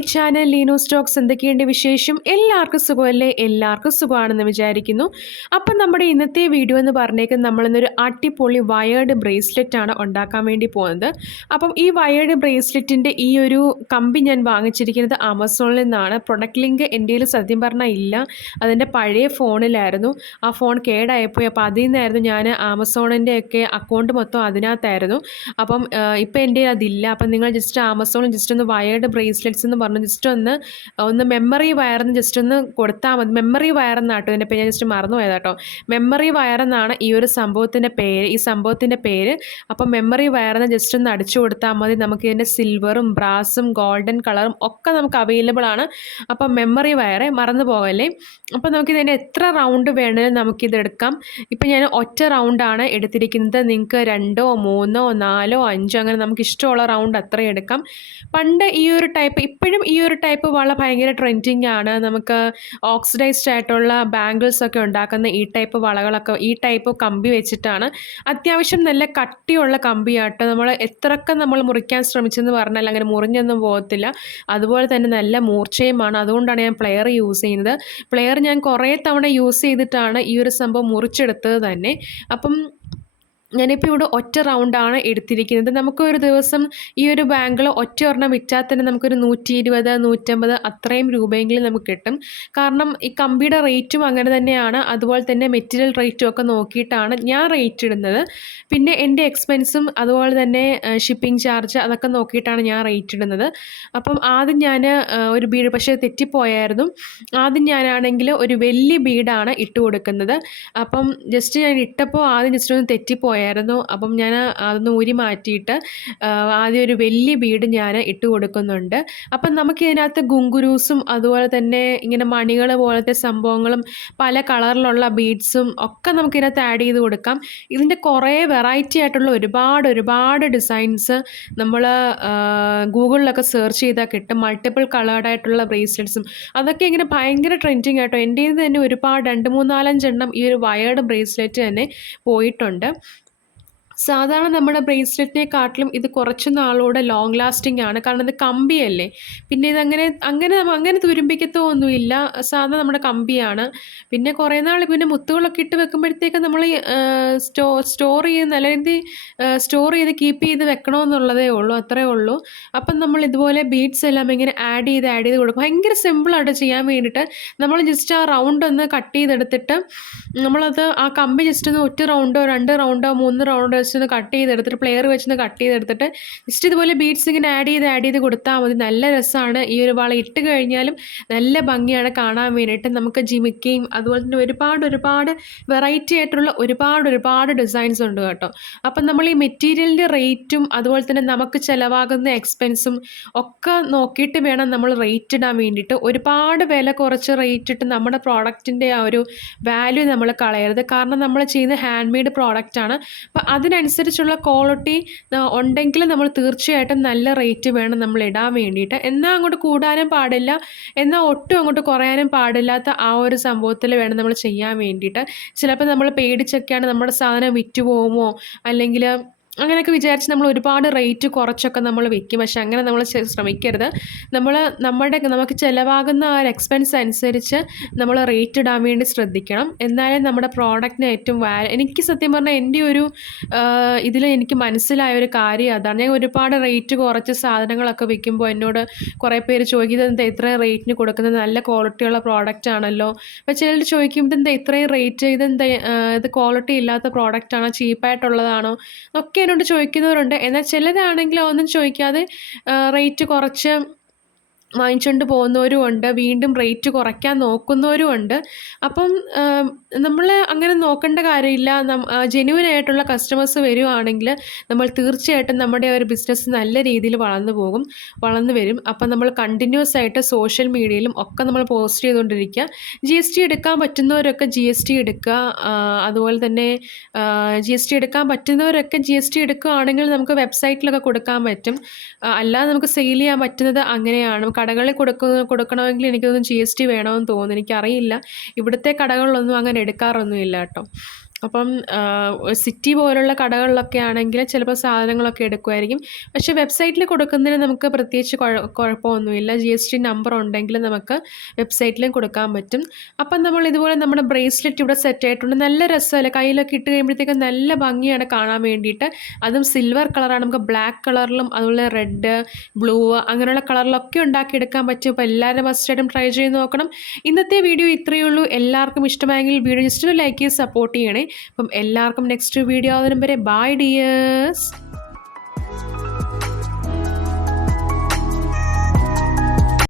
My channel Leenu Stokes എന്തൊക്കെയുണ്ട് വിശേഷം? എല്ലാവർക്കും സുഖമല്ലേ? എല്ലാവർക്കും സുഖമാണെന്ന് വിചാരിക്കുന്നു. അപ്പം നമ്മുടെ ഇന്നത്തെ വീഡിയോ എന്ന് പറഞ്ഞേക്കുന്നത് നമ്മളിന്നൊരു അടിപൊളി വയേർഡ് ബ്രേസ്ലെറ്റ് ആണ് ഉണ്ടാക്കാൻ വേണ്ടി പോകുന്നത്. അപ്പം ഈ വയേർഡ് ബ്രേസ്ലെറ്റിൻ്റെ ഈ ഒരു കമ്പി ഞാൻ വാങ്ങിച്ചിരിക്കുന്നത് ആമസോണിൽ നിന്നാണ്. പ്രൊഡക്റ്റ് ലിങ്ക് എൻ്റെ കയ്യിൽ സത്യം പറഞ്ഞാൽ ഇല്ല, അതിൻ്റെ പഴയ ഫോണിലായിരുന്നു. ആ ഫോൺ കേടായിപ്പോയി. അപ്പോൾ അതിൽ നിന്നായിരുന്നു ഞാൻ ആമസോണിൻ്റെ ഒക്കെ അക്കൗണ്ട് മൊത്തം അതിനകത്തായിരുന്നു. അപ്പം ഇപ്പം എൻ്റെ അതില്ല. അപ്പം നിങ്ങൾ ജസ്റ്റ് ആമസോണിൽ ജസ്റ്റ് ഒന്ന് വയേർഡ് ബ്രേസ്ലെറ്റ്സ് എന്ന് പറഞ്ഞ് ജസ്റ്റ് ഒന്ന് മെമ്മറി വയറിന് ജസ്റ്റ് ഒന്ന് കൊടുത്താൽ മതി. മെമ്മറി വയറെന്നാട്ടോ ഇതിൻ്റെ പേര്, ഞാൻ ജസ്റ്റ് മറന്നു പോയതാട്ടോ. മെമ്മറി വയറെന്നാണ് ഈ ഒരു സംഭവത്തിൻ്റെ പേര്, ഈ സംഭവത്തിൻ്റെ പേര്. അപ്പം മെമ്മറി വയറെന്ന് ജസ്റ്റ് ഒന്ന് അടിച്ചു കൊടുത്താൽ മതി. നമുക്ക് ഇതിൻ്റെ സിൽവറും ബ്രാസും ഗോൾഡൻ കളറും ഒക്കെ നമുക്ക് അവൈലബിൾ ആണ്. അപ്പം മെമ്മറി വയറെ മറന്നു പോകല്ലേ. അപ്പം നമുക്കിതിൻ്റെ എത്ര റൗണ്ട് വേണമെങ്കിലും നമുക്കിതെടുക്കാം. ഇപ്പം ഞാൻ ഒറ്റ റൗണ്ടാണ് എടുത്തിരിക്കുന്നത്. നിങ്ങൾക്ക് 2, 3, 4, 5 അങ്ങനെ നമുക്ക് ഇഷ്ടമുള്ള റൗണ്ട് അത്രയും എടുക്കാം. പണ്ട് ഈ ഒരു ടൈപ്പ്, ഇപ്പോഴും ഈ ഒരു ടൈപ്പ് വള ഭയങ്കര ട്രെൻഡിങ് ആണ്. നമുക്ക് ഓക്സിഡൈസ്ഡ് ആയിട്ടുള്ള ബാംഗിൾസ് ഒക്കെ ഉണ്ടാക്കുന്ന ഈ ടൈപ്പ് വളകളൊക്കെ ഈ ടൈപ്പ് കമ്പി വെച്ചിട്ടാണ്. അത്യാവശ്യം നല്ല കട്ടിയുള്ള കമ്പിയാട്ടോ. നമ്മൾ എത്രയൊക്കെ നമ്മൾ മുറിക്കാൻ ശ്രമിച്ചെന്ന് പറഞ്ഞാൽ അങ്ങനെ മുറിഞ്ഞൊന്നും പോകത്തില്ല. അതുപോലെ തന്നെ നല്ല മൂർച്ചയുമാണ്. അതുകൊണ്ടാണ് ഞാൻ പ്ലെയർ യൂസ് ചെയ്യുന്നത്. പ്ലെയർ ഞാൻ കുറേ തവണ യൂസ് ചെയ്തിട്ടാണ് ഈ ഒരു സംഭവം മുറിച്ചെടുത്തത് തന്നെ. അപ്പം ഞാനിപ്പോൾ ഇവിടെ ഒറ്റ റൗണ്ടാണ് എടുത്തിരിക്കുന്നത്. നമുക്കൊരു ദിവസം ഈ ഒരു ബാങ്കിൾ ഒറ്റ ഒരെണ്ണം വിറ്റാൽ തന്നെ നമുക്കൊരു 120, 150 അത്രയും രൂപയെങ്കിലും നമുക്ക് കിട്ടും. കാരണം ഈ കമ്പിയുടെ റേറ്റും അങ്ങനെ തന്നെയാണ്. അതുപോലെ തന്നെ മെറ്റീരിയൽ റേറ്റും ഒക്കെ നോക്കിയിട്ടാണ് ഞാൻ റേറ്റ് ഇടുന്നത്. പിന്നെ എൻ്റെ എക്സ്പെൻസും അതുപോലെ തന്നെ ഷിപ്പിംഗ് ചാർജ് അതൊക്കെ നോക്കിയിട്ടാണ് ഞാൻ റേറ്റ് ഇടുന്നത്. അപ്പം ആദ്യം ഞാൻ ഒരു ബീഡ്, പക്ഷേ തെറ്റിപ്പോയായിരുന്നു. ആദ്യം ഞാനാണെങ്കിൽ ഒരു വലിയ ബീഡാണ് ഇട്ട് കൊടുക്കുന്നത്. അപ്പം ജസ്റ്റ് ഞാൻ ഇട്ടപ്പോൾ ആദ്യം ജസ്റ്റ് ഒന്ന് തെറ്റിപ്പോയായിരുന്നു. അപ്പം ഞാൻ അതൊന്ന് ഊരി മാറ്റിയിട്ട് ആദ്യം ഒരു വലിയ ബീഡ് ഞാൻ ഇട്ട് കൊടുക്കുന്നുണ്ട്. അപ്പം നമുക്ക് ഇതിനകത്ത് ഗുങ്കുരൂസും അതുപോലെ തന്നെ ഇങ്ങനെ മണികൾ പോലത്തെ സംഭവങ്ങളും പല കളറിലുള്ള ബീഡ്സും ഒക്കെ നമുക്കിതിനകത്ത് ആഡ് ചെയ്ത് കൊടുക്കാം. ഇതിൻ്റെ കുറേ വെറൈറ്റി ആയിട്ടുള്ള ഒരുപാട് ഡിസൈൻസ് നമ്മൾ ഗൂഗിളിലൊക്കെ സെർച്ച് ചെയ്താൽ കിട്ടും. മൾട്ടിപ്പിൾ കളേർഡായിട്ടുള്ള ബ്രേസ്ലെറ്റ്സും അതൊക്കെ ഇങ്ങനെ ഭയങ്കര ട്രെൻഡിങ് ആയിട്ടോ. എൻ്റെ തന്നെ ഒരുപാട് 2, 3, 4, 5 എണ്ണം ഈ ഒരു വയേർഡ് ബ്രേസ്ലെറ്റ് തന്നെ പോയിട്ടുണ്ട്. സാധാരണ നമ്മുടെ ബ്രേസ്ലെറ്റിനെക്കാട്ടിലും ഇത് കുറച്ച് നാളൂടെ ലോങ് ലാസ്റ്റിംഗ് ആണ്. കാരണം ഇത് കമ്പിയല്ലേ. പിന്നെ അങ്ങനെ തുരുമ്പിക്കത്തൊന്നുമില്ല. സാധാരണ നമ്മുടെ കമ്പിയാണ്. പിന്നെ കുറേ നാൾ പിന്നെ മുത്തുകളൊക്കെ ഇട്ട് വെക്കുമ്പോഴത്തേക്ക് നമ്മൾ സ്റ്റോർ ചെയ്ത് നല്ല രീതിയിൽ സ്റ്റോർ ചെയ്ത് കീപ്പ് ചെയ്ത് വെക്കണമെന്നുള്ളതേ ഉള്ളൂ, അത്രേ ഉള്ളൂ. അപ്പം നമ്മൾ ഇതുപോലെ ബീഡ്സ് എല്ലാം ഇങ്ങനെ ആഡ് ചെയ്ത് കൊടുക്കും. ഭയങ്കര സിമ്പിളായിട്ട് ചെയ്യാൻ വേണ്ടിയിട്ട്. നമ്മൾ ജസ്റ്റ് ആ റൗണ്ട് ഒന്ന് കട്ട് ചെയ്തെടുത്തിട്ട് നമ്മളത് ആ കമ്പി ജസ്റ്റ് ഒന്ന് 1 റൗണ്ടോ 2 റൗണ്ടോ 3 റൗണ്ടോ ജസ്റ്റ് ഒന്ന് കട്ട് ചെയ്തെടുത്തിട്ട് പ്ലെയർ വെച്ചൊന്ന് കട്ട് ചെയ്തെടുത്തിട്ട് ജസ്റ്റ് ഇതുപോലെ ബീഡ്സ് ഇങ്ങനെ ആഡ് ചെയ്ത് കൊടുത്താൽ മതി. നല്ല രസമാണ്. ഈ ഒരു വള ഇട്ട് കഴിഞ്ഞാലും നല്ല ഭംഗിയാണ് കാണാൻ വേണ്ടിയിട്ട്. നമുക്ക് ജിമിക്കയും അതുപോലെ തന്നെ ഒരുപാട് വെറൈറ്റി ആയിട്ടുള്ള ഒരുപാട് ഡിസൈൻസ് ഉണ്ട് കേട്ടോ. അപ്പം നമ്മൾ ഈ മെറ്റീരിയലിൻ്റെ റേറ്റും അതുപോലെ തന്നെ നമുക്ക് ചിലവാകുന്ന എക്സ്പെൻസും ഒക്കെ നോക്കിയിട്ട് വേണം നമ്മൾ റേറ്റ് ഇടാൻ വേണ്ടിയിട്ട്. ഒരുപാട് വില കുറച്ച് റേറ്റ് ഇട്ട് നമ്മുടെ പ്രോഡക്റ്റിൻ്റെ ആ ഒരു വാല്യൂ നമ്മൾ കളയരുത്. കാരണം നമ്മൾ ചെയ്യുന്ന ഹാൻഡ് മെയ്ഡ് പ്രോഡക്റ്റാണ്. അപ്പം അതിനനുസരിച്ചുള്ള ക്വാളിറ്റി ഉണ്ടെങ്കിൽ നമ്മൾ തീർച്ചയായിട്ടും നല്ല റേറ്റ് വേണം നമ്മൾ ഇടാൻ വേണ്ടിയിട്ട്. എന്നാൽ അങ്ങോട്ട് കൂടാനും പാടില്ല, എന്നാൽ ഒട്ടും അങ്ങോട്ട് കുറയാനും പാടില്ലാത്ത ആ ഒരു സംഭവത്തിൽ വേണം നമ്മൾ ചെയ്യാൻ വേണ്ടിയിട്ട്. ചിലപ്പോൾ നമ്മൾ പേടിച്ചൊക്കെയാണ് നമ്മുടെ സാധനം വിറ്റ് പോകുമോ അല്ലെങ്കിൽ അങ്ങനെയൊക്കെ വിചാരിച്ച് നമ്മൾ ഒരുപാട് റേറ്റ് കുറച്ചൊക്കെ നമ്മൾ വെക്കും. പക്ഷെ അങ്ങനെ നമ്മൾ ശ്രമിക്കരുത്. നമുക്ക് ചിലവാകുന്ന ആ ഒരു എക്സ്പെൻസ് അനുസരിച്ച് നമ്മൾ റേറ്റ് ഇടാൻ വേണ്ടി ശ്രദ്ധിക്കണം. എന്നാലേ നമ്മുടെ പ്രോഡക്റ്റിന് ഏറ്റവും എനിക്ക് സത്യം പറഞ്ഞാൽ എൻ്റെ ഒരു ഇതിൽ എനിക്ക് മനസ്സിലായ ഒരു കാര്യം അതാണ്. ഞാൻ ഒരുപാട് റേറ്റ് കുറച്ച് സാധനങ്ങളൊക്കെ വിൽക്കുമ്പോൾ എന്നോട് കുറേ പേര് ചോദിക്കുന്നത് എന്താ ഇത്രയും റേറ്റിന് കൊടുക്കുന്നത്, നല്ല ക്വാളിറ്റിയുള്ള പ്രോഡക്റ്റ് ആണല്ലോ. അപ്പോൾ ചിലർ ചോദിക്കും ഇതെന്താ ഇത്രയും റേറ്റ്, ഇത് ക്വാളിറ്റി ഇല്ലാത്ത പ്രോഡക്റ്റാണോ, ചീപ്പായിട്ടുള്ളതാണോ ഒക്കെ എന്നോട് ചോദിക്കുന്നവരുണ്ട്. എന്നാൽ ചിലരാണെങ്കിൽ ഒന്നും ചോദിക്കാതെ റേറ്റ് കുറച്ച് വാങ്ങിച്ചുകൊണ്ട് പോകുന്നവരും ഉണ്ട്, വീണ്ടും റേറ്റ് കുറയ്ക്കാൻ നോക്കുന്നവരും ഉണ്ട്. അപ്പം നമ്മൾ അങ്ങനെ നോക്കേണ്ട കാര്യമില്ല. ജെന്യുവൻ ആയിട്ടുള്ള കസ്റ്റമേഴ്സ് വരുവാണെങ്കിൽ നമ്മൾ തീർച്ചയായിട്ടും നമ്മുടെ ഒരു ബിസിനസ് നല്ല രീതിയിൽ വളർന്നു വരും. അപ്പം നമ്മൾ കണ്ടിന്യൂസ് ആയിട്ട് സോഷ്യൽ മീഡിയയിലും ഒക്കെ നമ്മൾ പോസ്റ്റ് ചെയ്തുകൊണ്ടിരിക്കുക. GST എടുക്കാൻ പറ്റുന്നവരൊക്കെ GST എടുക്കുക. അതുപോലെ തന്നെ GST എടുക്കാൻ പറ്റുന്നവരൊക്കെ GST എടുക്കുകയാണെങ്കിൽ നമുക്ക് വെബ്സൈറ്റിലൊക്കെ കൊടുക്കാൻ പറ്റും. അല്ലാതെ നമുക്ക് സെയിൽ ചെയ്യാൻ പറ്റുന്നത് അങ്ങനെയാണ്. കടകളിൽ കൊടുക്കണമെങ്കിൽ എനിക്കൊന്നും GST വേണമെന്ന് തോന്നുന്നു. എനിക്കറിയില്ല, ഇവിടുത്തെ കടകളിലൊന്നും അങ്ങനെ എടുക്കാറൊന്നുമില്ല കേട്ടോ. അപ്പം സിറ്റി പോലുള്ള കടകളിലൊക്കെ ആണെങ്കിൽ ചിലപ്പോൾ സാധനങ്ങളൊക്കെ എടുക്കുമായിരിക്കും. പക്ഷേ വെബ്സൈറ്റിൽ കൊടുക്കുന്നതിന് നമുക്ക് പ്രത്യേകിച്ച് കുഴപ്പമൊന്നുമില്ല. GST നമ്പർ ഉണ്ടെങ്കിൽ നമുക്ക് വെബ്സൈറ്റിലും കൊടുക്കാൻ പറ്റും. അപ്പം നമ്മൾ ഇതുപോലെ നമ്മുടെ ബ്രേസ്ലെറ്റ് ഇവിടെ സെറ്റ് ആയിട്ടുണ്ട്. നല്ല രസമല്ലേ, കയ്യിലൊക്കെ ഇട്ട് കഴിയുമ്പോഴത്തേക്കും നല്ല ഭംഗിയാണ് കാണാൻ വേണ്ടിയിട്ട്. അതും സിൽവർ കളറാണ്. നമുക്ക് ബ്ലാക്ക് കളറിലും അതുപോലെ റെഡ്, ബ്ലൂ അങ്ങനെയുള്ള കളറിലൊക്കെ ഉണ്ടാക്കിയെടുക്കാൻ പറ്റും. അപ്പോൾ എല്ലാവരും മസ്റ്റായിട്ടും ട്രൈ ചെയ്ത് നോക്കണം. ഇന്നത്തെ വീഡിയോ ഇത്രയേ ഉള്ളൂ. എല്ലാവർക്കും ഇഷ്ടമായെങ്കിൽ വീഡിയോ ജസ്റ്റ് ഒരു ലൈക്ക് ചെയ്ത് സപ്പോർട്ട് ചെയ്യണേ. അപ്പം എല്ലാവർക്കും നെക്സ്റ്റ് വീഡിയോ ആവുന്നതിനും വരെ ബൈ ഡിയേഴ്സ്.